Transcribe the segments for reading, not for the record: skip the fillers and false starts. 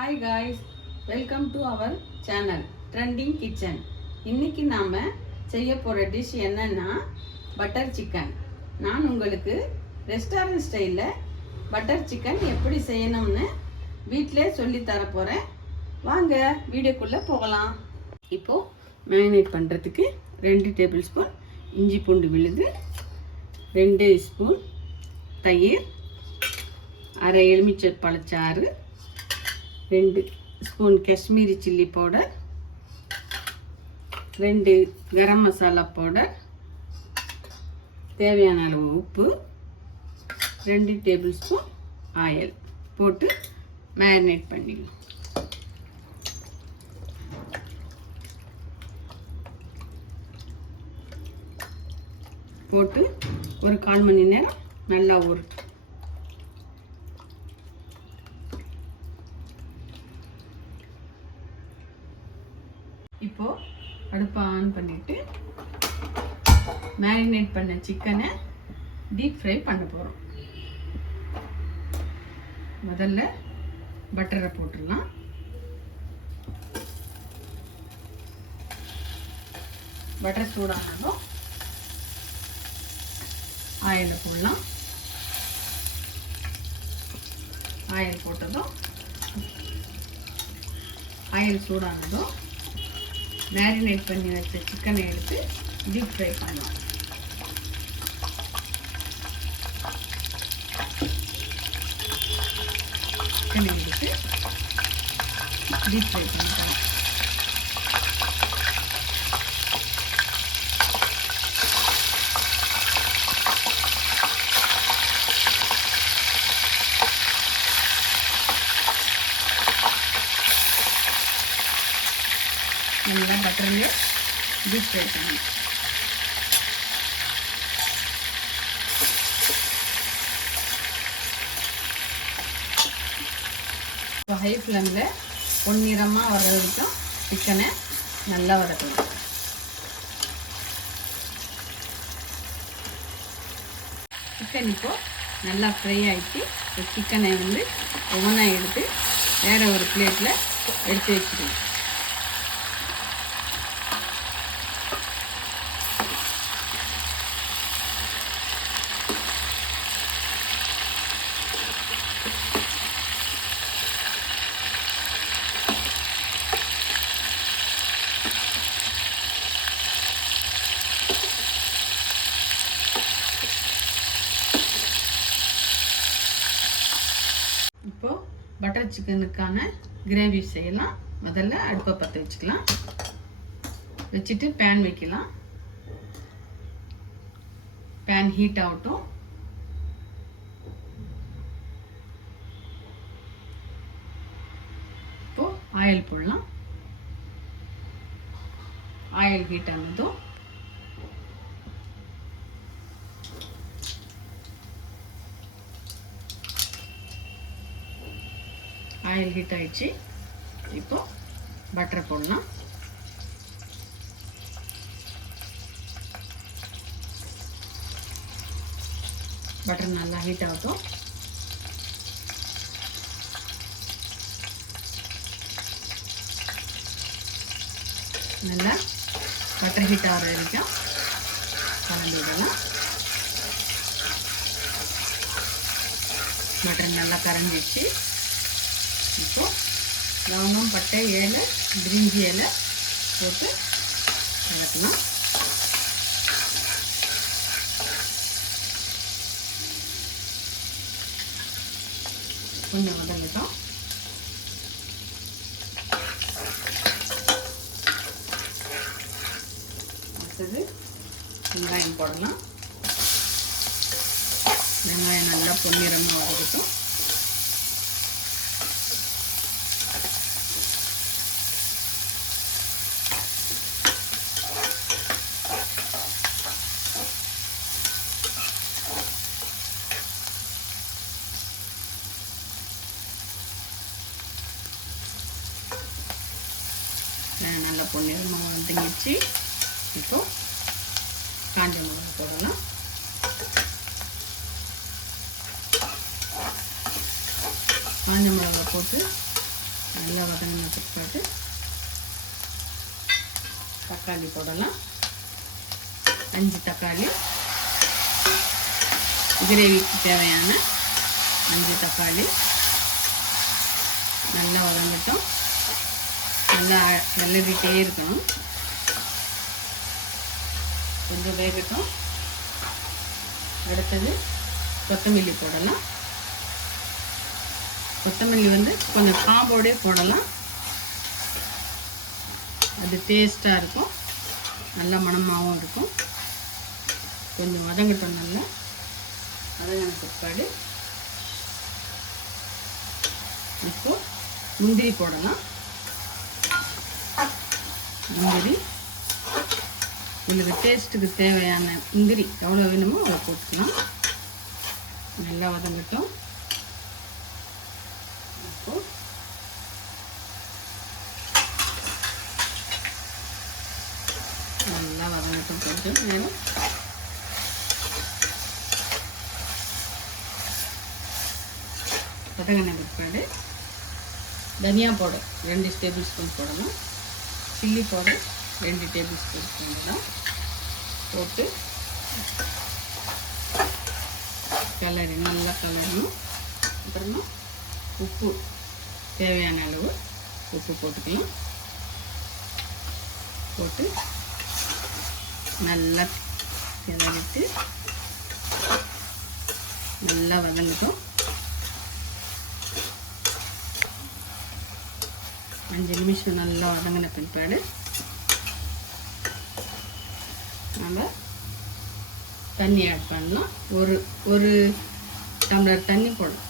Hi guys, welcome to our channel trending kitchen. இன்னைக்கு நாம் செய்ய போகிற டிஷ் என்னன்னா பட்டர் சிக்கன். நான் உங்களுக்கு ரெஸ்டாரண்ட் ஸ்டைலில் பட்டர் சிக்கன் எப்படி செய்யணும்னு வீட்டிலே சொல்லி தர போகிறேன். வாங்க வீடியோக்குள்ளே போகலாம். இப்போது மேரினேட் பண்ணுறதுக்கு 2 டேபிள் ஸ்பூன் இஞ்சி பூண்டு விழுது, 2 ஸ்பூன் தயிர், அரை எலுமிச்சை பழச்சாறு, 2 spoon Kashmiri chilli powder, 2 garam masala powder, தேவையான அளவு உப்பு, 2 டேபிள் ஸ்பூன் ஆயில் போட்டு மேரினேட் பண்ணிடலாம். போட்டு ஒரு 1/4 மணி நேரம் நல்லா ஊறட்டும். இப்போது அடுப்பை ஆன் பண்ணிவிட்டு மேரினேட் பண்ண சிக்கனை டீப் ஃப்ரை பண்ண போகிறோம். முதல்ல பட்டரை போட்டுடலாம். பட்டர் சூடானதும் ஆயிலை போடலாம். ஆயில் போட்டதும் ஆயில் சூடானதும் மேரினேட் பண்ணி வச்ச சிக்கனை எடுத்து டீப் ஃப்ரை பண்ணலாம். சிக்கனை எடுத்து டீப் ஃப்ரை பண்ணிக்கலாம். நல்லா பட்டர்லேயே டீப் ஃப்ரை பண்ணணும். இப்போ ஹை ஃப்ளேமில் பொன்னிறமாக வர வரைக்கும் சிக்கனை நல்லா வதக்கணும். சிக்கன் இப்போது நல்லா ஃப்ரை ஆகிட்டு சிக்கனை ஒவ்வொன்றா எடுத்து வேறு ஒரு பிளேட்டில் எடுத்து வச்சுக்கணும். இப்போது பட்டர் சிக்கனுக்கான கிரேவி செய்யலாம். முதல்ல அடுப்பை பற்ற வச்சுக்கலாம். வச்சுட்டு பேன் வைக்கலாம். பேன் ஹீட் ஆகட்டும். இப்போது ஆயில் போடலாம். ஆயில் ஹீட் ஆனதும் ஆயில் ஹீட் ஆயிடுச்சு. இப்போ பட்டர் போடலாம். பட்டர் நல்லா ஹீட் ஆகட்டும். நல்லா பட்டர் ஹீட் ஆகிற வரைக்கும் கலந்து விடலாம். பட்டர் நல்லா கரைஞ்சிச்சு. இப்போ லவங்கம், பட்டை, ஏலை, பிரிஞ்சி இலை போட்டு வதக்கலாம். கொஞ்சம் வதங்கட்டும். அடுத்தது வெங்காயம் போடலாம். வெங்காயம் நல்லா பொன்னிறமாக வதக்கட்டும். நல்லா பொன்னிறமாக வதங்கிடுச்சு. இப்போது காஞ்ச மிளகாய் போடலாம். காஞ்ச மிளகாய் போட்டு நல்லா வதங்கின பிற்பாடு தக்காளி போடலாம். 5 தக்காளி, கிரேவிக்கு தேவையான 5 தக்காளி நல்லா வதங்கட்டும். நல்லா கிளறிட்டே இருக்கணும். கொஞ்சம் வேகட்டும். அடுத்தது கொத்தமல்லி போடலாம். கொத்தமல்லி வந்து கொஞ்சம் காம்போடே போடலாம். அது டேஸ்ட்டாக இருக்கும், நல்ல மணமாகவும் இருக்கும். கொஞ்சம் வதங்கட்டும். நல்லா வதங்கின பிற்பாடு இப்போ முந்திரி போடலாம். முந்திரி உங்களுக்கு டேஸ்ட்டுக்கு தேவையான முந்திரி எவ்வளோ வேணுமோ அதை போட்டுக்கலாம். நல்லா வதங்கட்டும். இப்போ நல்லா வதங்கட்டும். கொஞ்சம் நேரம் வதங்கின பிற்பாடு தனியா பவுடர் 2 டேபிள் ஸ்பூன் போடலாம். சில்லி பவுடர் 2 டேபிள் ஸ்பூன் போடலாம். போட்டு கலரி நல்லா கலரணும். அப்புறமா உப்பு தேவையான அளவு உப்பு போட்டுக்கலாம். போட்டு நல்லா கிளறிட்டு நல்லா வதங்கட்டும். 5 நிமிஷம் நல்லா வதங்கின பிற்பாடு நம்ம தண்ணி ஆட் பண்ணலாம். ஒரு டம்ளர் தண்ணி போடலாம்.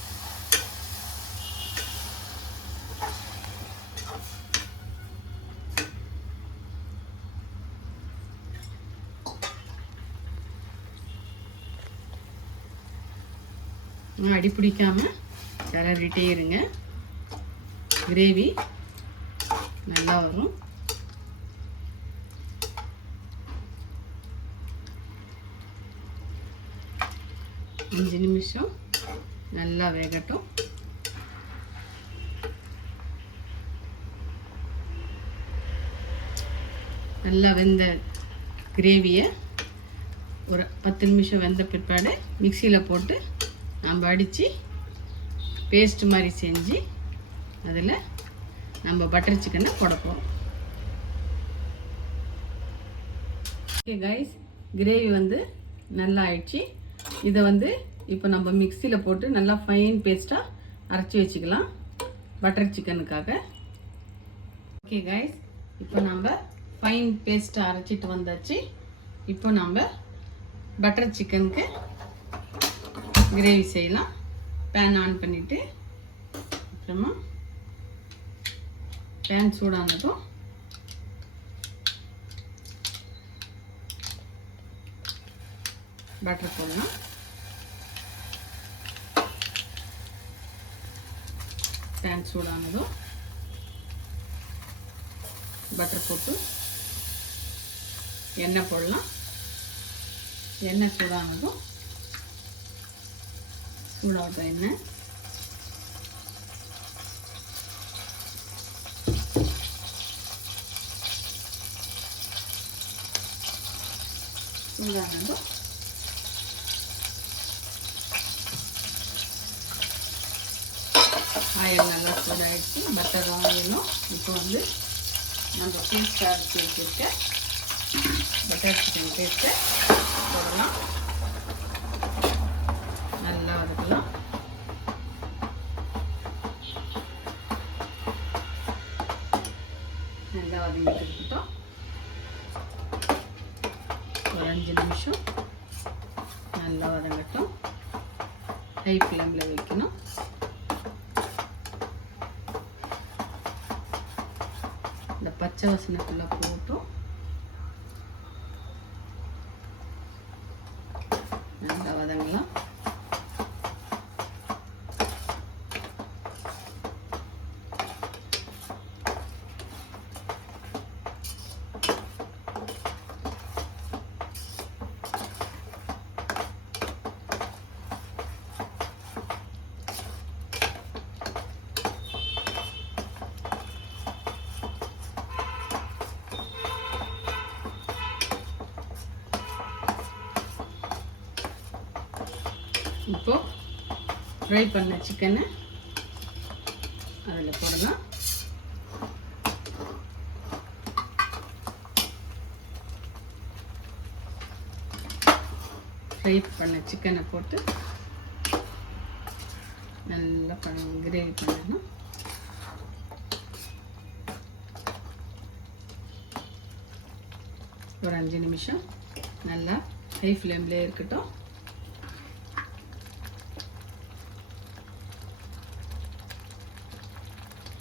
அடி பிடிக்காமல் கிளறிட்டே இருங்க. கிரேவி நல்லா வரும். அஞ்சு நிமிஷம் நல்லா வேகட்டும். நல்லா வெந்த கிரேவியை ஒரு 10 நிமிஷம் வெந்த பிற்பாடு மிக்சியில் போட்டு நம்ம அடித்து பேஸ்ட் மாதிரி செஞ்சு அதில் நம்ம பட்டர் சிக்கனை போட போகிறோம். ஓகே கைஸ், கிரேவி வந்து நல்லா ஆயிடுச்சு. இதை வந்து இப்போ நம்ம மிக்சியில் போட்டு நல்லா ஃபைன் பேஸ்ட்டாக அரைச்சி வச்சுக்கலாம் பட்டர் சிக்கனுக்காக. ஓகே கைஸ், இப்போ நம்ம ஃபைன் பேஸ்ட்டை அரைச்சிட்டு வந்தாச்சு. இப்போ நம்ம பட்டர் சிக்கனுக்கு கிரேவி செய்யலாம். பேன் ஆன் பண்ணிவிட்டு அப்புறமா பேன் சூடானதும் பட்டர் போடலாம். பேன் சூடானதும் பட்டர் போட்டு எண்ணெய் போடலாம். எண்ணெய் சூடானதும் சூடாக எண்ணெய் சூடானதும் ஆயில் நல்லா சூடாகிடுச்சு. பட்டர் ஆயிலும் இப்போ வந்து நம்ம பேஸ்ட்டாக அரைச்சி வச்சுருக்க பட்டர் சிக்கன் பேஸ்ட்டை போடலாம். நல்லா வதக்கலாம். நல்லா வதங்கிட்டு இருக்கட்டும். ஒரு 5 நிமிஷம் நல்லா வதங்கட்டும். ஹை ஃப்ளேமில் வைக்கணும். இந்த பச்சை வாசனைக்குள்ளே போட்டும் நல்லா வதங்கலாம். இப்போ ஃப்ரை பண்ண சிக்கனை அதில் போடலாம். ஃப்ரை பண்ண சிக்கனை போட்டு நல்லா கிரேவி பண்ணணும். ஒரு 5 நிமிஷம் நல்லா ஹை ஃப்ளேம்லேயே இருக்கட்டும்.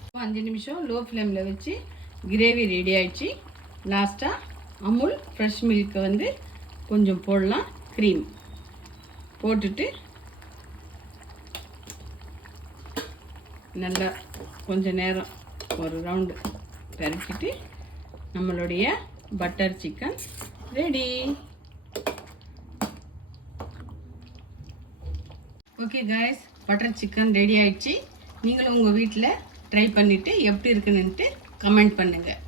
இப்போ 5 நிமிஷம் லோ ஃப்ளேமில் வச்சு கிரேவி ரெடி ஆயிடுச்சு. லாஸ்ட்டாக அமுல் ஃப்ரெஷ் மில்க்கை வந்து கொஞ்சம் போடலாம். க்ரீம் போட்டுட்டு நல்லா கொஞ்ச நேரம் ஒரு ரவுண்டு பரட்டிட்டு நம்மளுடைய butter chicken ready. Okay guys, butter chicken ready ஆயிடுச்சு. நீங்களும் உங்கள் வீட்டில் ட்ரை பண்ணிவிட்டு எப்படி இருக்குன்னுட்டு கமெண்ட் பண்ணுங்கள்.